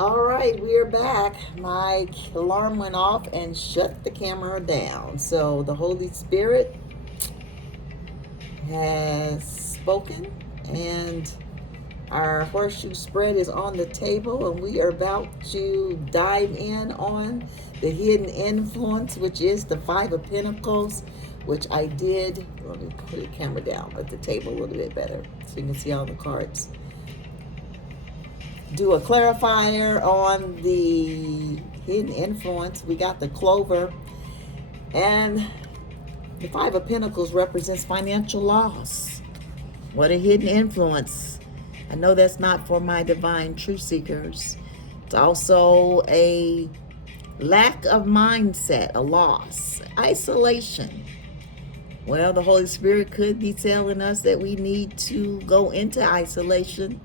All right, we're back. My alarm went off and shut the camera down. So the Holy Spirit has spoken, and our horseshoe spread is on the table, and we are about to dive in on the hidden influence, which is the Five of Pentacles, which I did. Let me put the camera down at the table a little bit better so you can see all the cards. Do a clarifier on the hidden influence. We got the clover, and the Five of Pentacles represents financial loss. What a hidden influence. I know that's not for my divine truth seekers. It's also a lack of mindset, a loss, isolation. Well, the Holy Spirit could be telling us that we need to go into isolation.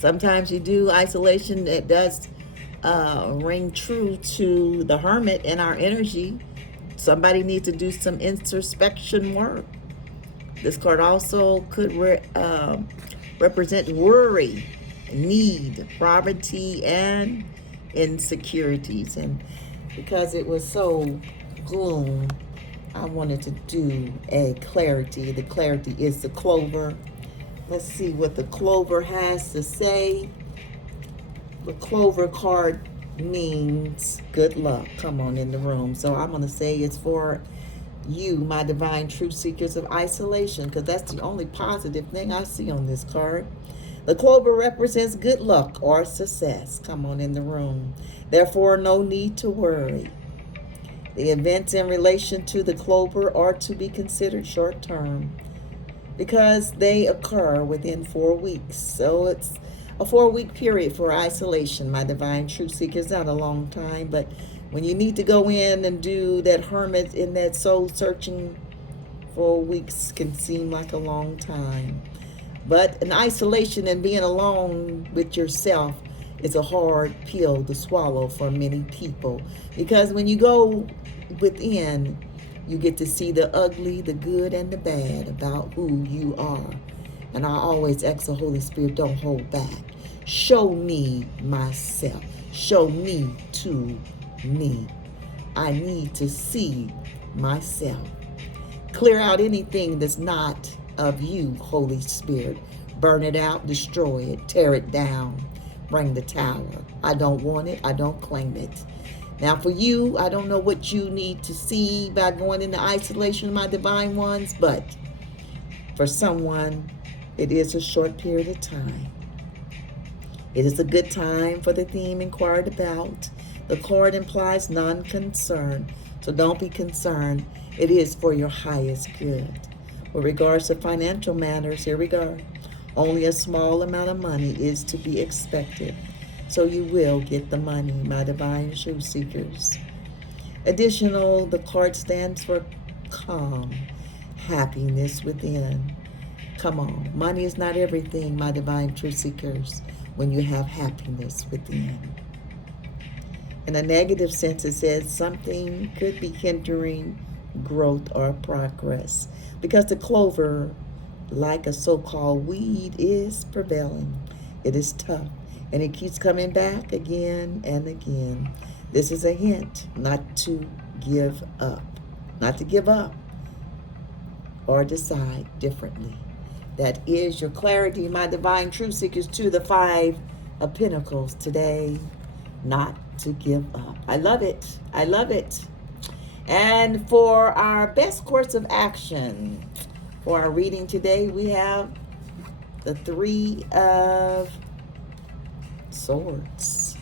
Sometimes you do isolation that does ring true to the hermit in our energy. Somebody needs to do some introspection work. This card also could represent worry, need, poverty, and insecurities. And because it was so gloom, I wanted to do a clarity. The clarity is the clover. Let's see what the clover has to say. The clover card means good luck. Come on in the room. So I'm going to say it's for you, my divine truth seekers of isolation, because that's the only positive thing I see on this card. The clover represents good luck or success. Come on in the room. Therefore, no need to worry. The events in relation to the clover are to be considered short term because they occur within 4 weeks. So it's a 4 week period for isolation. My divine truth seeker is not a long time, but when you need to go in and do that hermit in that soul searching, 4 weeks can seem like a long time. But an isolation and being alone with yourself is a hard pill to swallow for many people, because when you go within, you get to see the ugly, the good, and the bad about who you are. And I always ask the Holy Spirit, don't hold back. Show me myself. Show me to me. I need to see myself. Clear out anything that's not of you, Holy Spirit. Burn it out, destroy it, tear it down, bring the tower. I don't want it, I don't claim it. Now for you, I don't know what you need to see by going into isolation, my divine ones, but for someone, it is a short period of time. It is a good time for the theme inquired about. The card implies non-concern, so don't be concerned. It is for your highest good. With regards to financial matters, here we go. Only a small amount of money is to be expected, so you will get the money, my divine truth seekers. Additional, the card stands for calm, happiness within. Come on, money is not everything, my divine truth seekers, when you have happiness within. In a negative sense, it says something could be hindering growth or progress, because the clover, like a so-called weed, is prevailing. It is tough, and it keeps coming back again and again. This is a hint not to give up, not to give up or decide differently. That is your clarity, my divine truth seekers, to the Five of Pentacles today. Not to give up. I love it. I love it. And for our best course of action, for our reading today, we have the Three of Swords.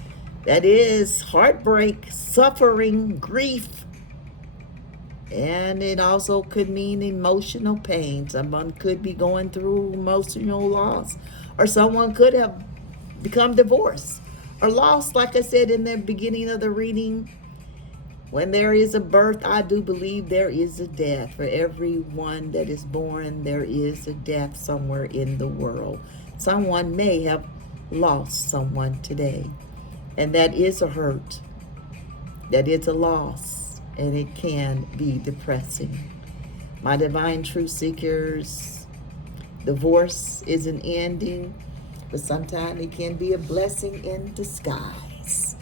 That is heartbreak, suffering, grief, and it also could mean emotional pain. Someone could be going through emotional loss, or someone could have become divorced or lost. Like I said in the beginning of the reading, when there is a birth, I do believe there is a death. For everyone that is born, there is a death somewhere in the world. Someone may have lost someone today, and that is a hurt. That is a loss, and it can be depressing. My divine truth seekers, divorce is an ending. but sometimes it can be a blessing in disguise.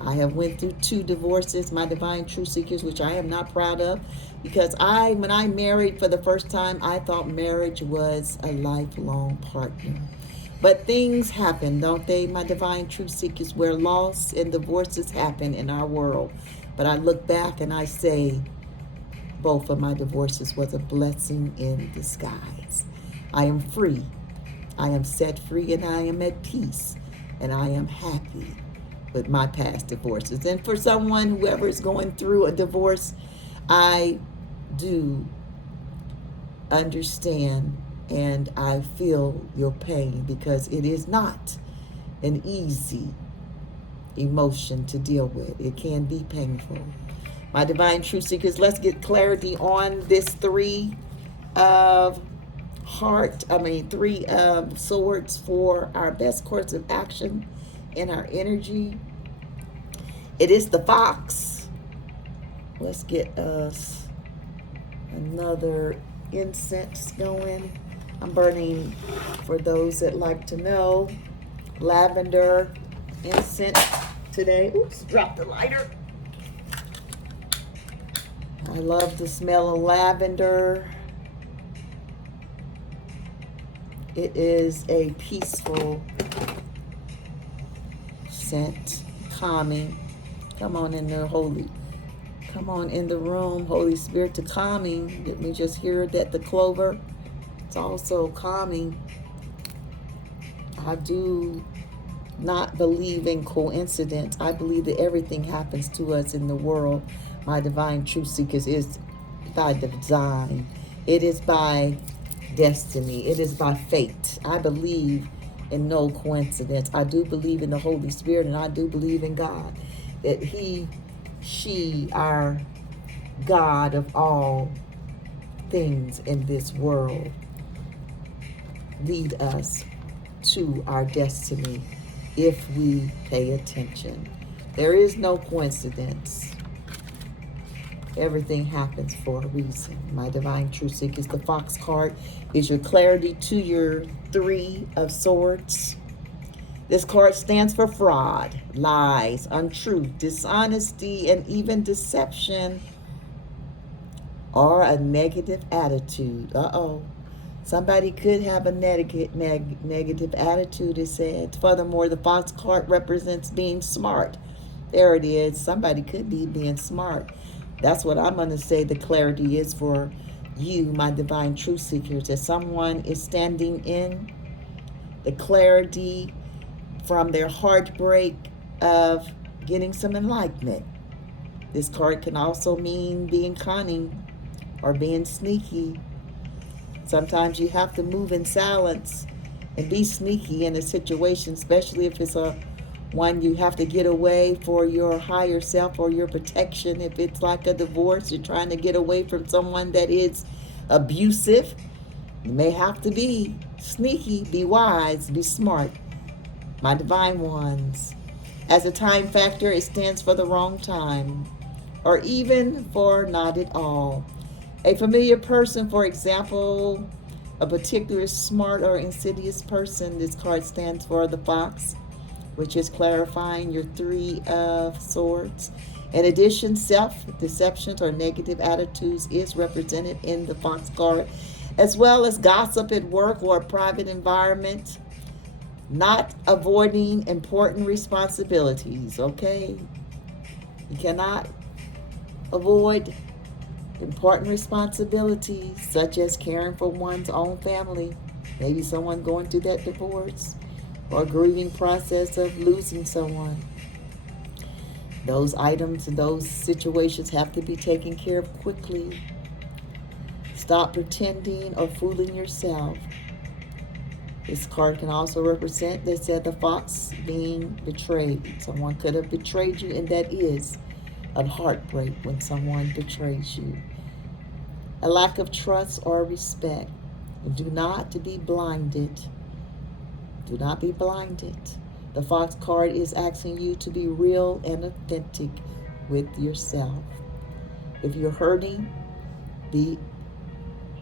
I have went through 2 divorces, my divine truth seekers, which I am not proud of, because when I married for the first time, I thought marriage was a lifelong partner. But things happen, don't they, my divine truth seekers, where loss and divorces happen in our world. But I look back and I say both of my divorces was a blessing in disguise. I am free. I am set free and I am at peace. And I am happy with my past divorces. And for someone, whoever is going through a divorce, I do understand and I feel your pain, because it is not an easy emotion to deal with. It can be painful. My divine truth seekers, let's get clarity on this 3 of three of swords for our best course of action in our energy. It is the fox. Let's get us another incense going. I'm burning, for those that like to know, lavender incense today. Oops, dropped the lighter. I love the smell of lavender. It is a peaceful scent, calming. Come on in there, Come on in the room, Holy Spirit, to calming. Let me just hear that the clover, it's also calming. I do not believe in coincidence. I believe that everything happens to us in the world, my divine truth seekers, is by design. It is by destiny. It is by fate. I believe in no coincidence. I do believe in the Holy Spirit, and I do believe in God, that she, our God of all things in this world, lead us to our destiny if we pay attention. There is no coincidence. Everything happens for a reason. My divine truth seekers, the fox card is your clarity to your 3 of swords. This card stands for fraud, lies, untruth, dishonesty, and even deception, or a negative attitude. Somebody could have a negative attitude, it said. Furthermore, the fox card represents being smart. There it is. Somebody could be being smart. That's what I'm going to say the clarity is for you, my divine truth seekers, that someone is standing in the clarity from their heartbreak of getting some enlightenment. This card can also mean being cunning or being sneaky. Sometimes you have to move in silence and be sneaky in a situation, especially if it's one you have to get away for your higher self or your protection. If it's like a divorce, you're trying to get away from someone that is abusive, you may have to be sneaky, be wise, be smart. My divine ones. As a time factor, it stands for the wrong time, or even for not at all. A familiar person, for example, a particular smart or insidious person. This card stands for the fox, which is clarifying your 3 of swords. In addition, self-deceptions or negative attitudes is represented in the fox card, as well as gossip at work or a private environment. Not avoiding important responsibilities, okay? You cannot avoid important responsibilities, such as caring for one's own family, maybe someone going through that divorce, or grieving process of losing someone. Those items and those situations have to be taken care of quickly. Stop pretending or fooling yourself. This card can also represent, they said, the fox being betrayed. Someone could have betrayed you, and that is a heartbreak when someone betrays you. A lack of trust or respect. Do not be blinded. Do not be blinded. The fox card is asking you to be real and authentic with yourself. If you're hurting,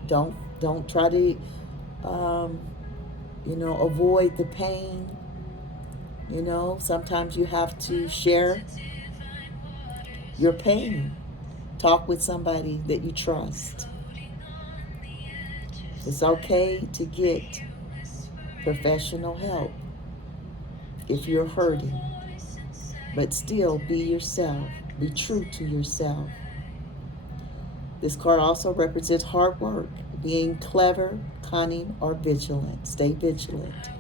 don't try to avoid the pain. Sometimes you have to share your pain. Talk with somebody that you trust. It's okay to get professional help if you're hurting, but still be yourself. Be true to yourself. This card also represents hard work, being clever, cunning, or vigilant. Stay vigilant.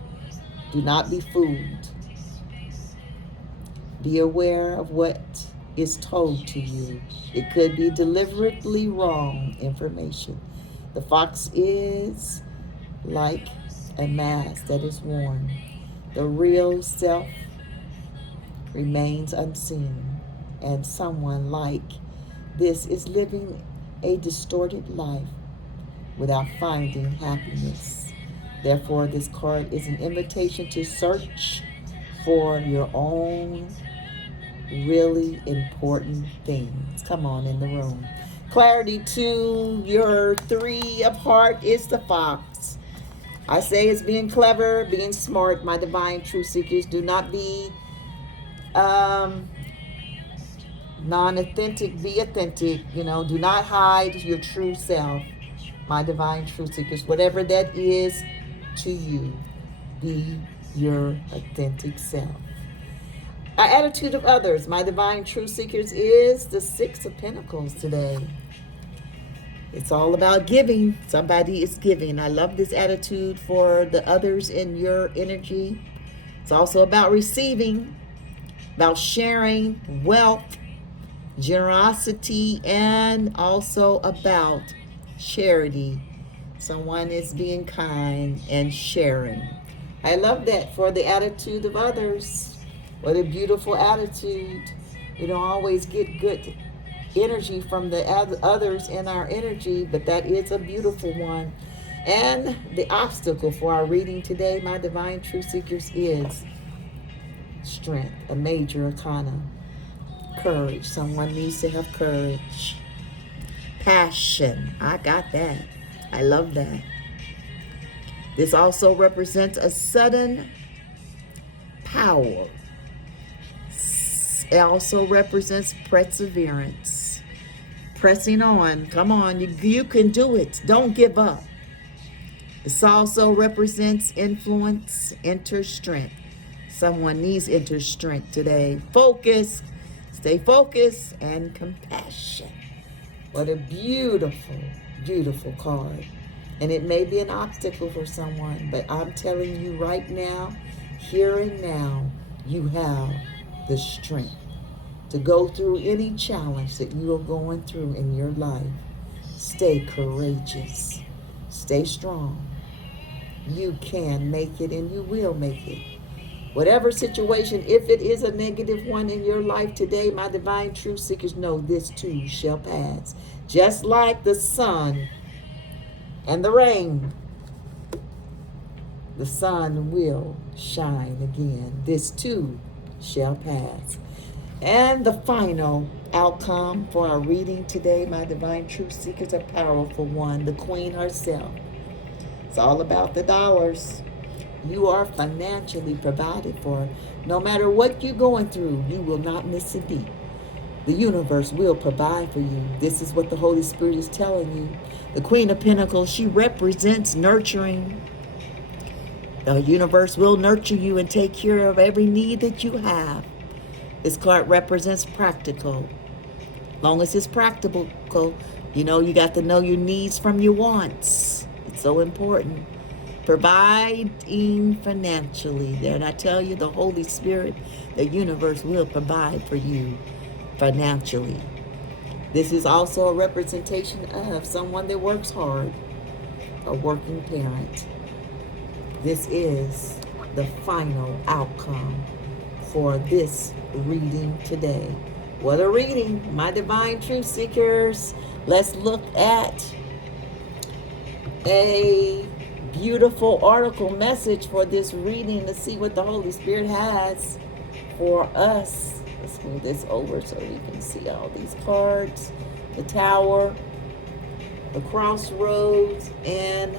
Do not be fooled. Be aware of what is told to you. It could be deliberately wrong information. The fox is like a mask that is worn. The real self remains unseen, and someone like this is living a distorted life without finding happiness. Therefore, this card is an invitation to search for your own really important things. Come on in the room. Clarity to your 3 of heart is the fox. I say it's being clever, being smart, my divine truth seekers. Do not be non-authentic, be authentic. Do not hide your true self, my divine truth seekers. Whatever that is to you, be your authentic self. Our attitude of others, my divine truth seekers, is the 6 of Pentacles today. It's all about giving. Somebody is giving. I love this attitude for the others in your energy. It's also about receiving, about sharing wealth, generosity, and also about charity. Someone is being kind and sharing. I love that for the attitude of others. What a beautiful attitude. We don't always get good energy from the others in our energy, but that is a beautiful one. And the obstacle for our reading today, my divine truth seekers, is strength, a major arcana. Courage. Someone needs to have courage. Passion. I got that. I love that. This also represents a sudden power. It also represents perseverance. Pressing on. Come on, you can do it. Don't give up. This also represents influence, inner strength. Someone needs inner strength today. Focus. Stay focused, and compassion. What a beautiful, beautiful card. And it may be an obstacle for someone, but I'm telling you right now, here and now, you have the strength to go through any challenge that you are going through in your life. Stay courageous. Stay strong. You can make it, and you will make it. Whatever situation, if it is a negative one in your life today, my divine truth seekers, know this too shall pass. Just like the sun and the rain, the sun will shine again. This too shall pass. And the final outcome for our reading today, my divine truth seekers, a powerful one, the Queen herself. It's all about the dollars. You are financially provided for. No matter what you're going through, you will not miss a beat. The universe will provide for you. This is what the Holy Spirit is telling you. The Queen of Pentacles, she represents nurturing. The universe will nurture you and take care of every need that you have. This card represents practical. Long as it's practical, you got to know your needs from your wants. It's so important. Providing financially. And I tell you, the Holy Spirit, the universe will provide for you financially. This is also a representation of someone that works hard, a working parent. This is the final outcome for this reading today. What a reading, my divine truth seekers. Let's look at a beautiful article message for this reading to see what the Holy Spirit has for us. Let's move this over so we can see all these cards. The Tower, the Crossroads, and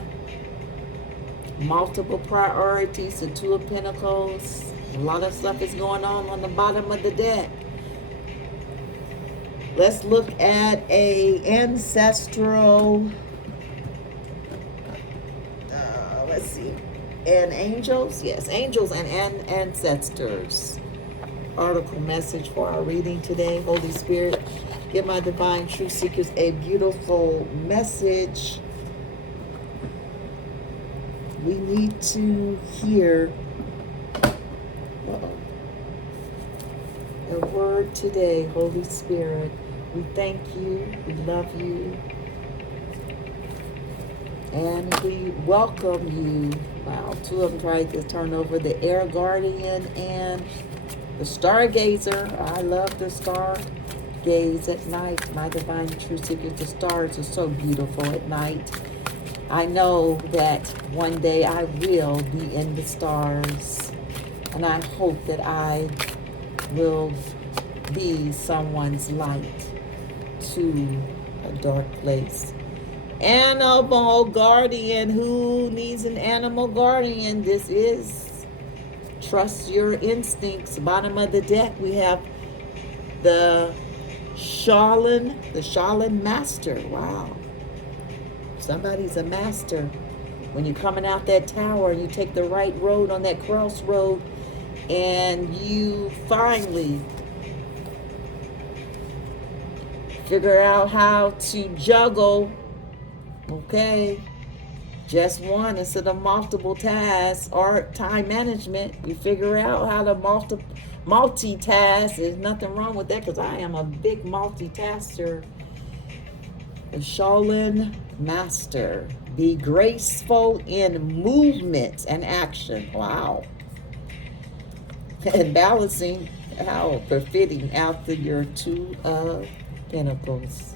multiple priorities, the Two of Pentacles. A lot of stuff is going on the bottom of the deck. Let's look at a ancestral, let's see, and angels. Yes, angels and ancestors. Article message for our reading today. Holy Spirit, give my divine truth seekers a beautiful message. We need to hear a word today, Holy Spirit. We thank you, we love you, and we welcome you. Wow, two of them tried to turn over, the Air Guardian and the Stargazer. I love the stargaze at night. My divine truth seekers, the stars are so beautiful at night. I know that one day I will be in the stars, and I hope that I will be someone's light to a dark place. Animal guardian. Who needs an animal guardian? This is trust your instincts. Bottom of the deck, we have the Shaolin master. Wow. Somebody's a master. When you're coming out that tower and you take the right road on that crossroad and you finally figure out how to juggle, okay, just one instead of multiple tasks, or time management. You figure out how to multitask. There's nothing wrong with that because I am a big multitasker. The Shaolin master. Be graceful in movement and action. Wow. And balancing, how befitting after your Two of Pentacles.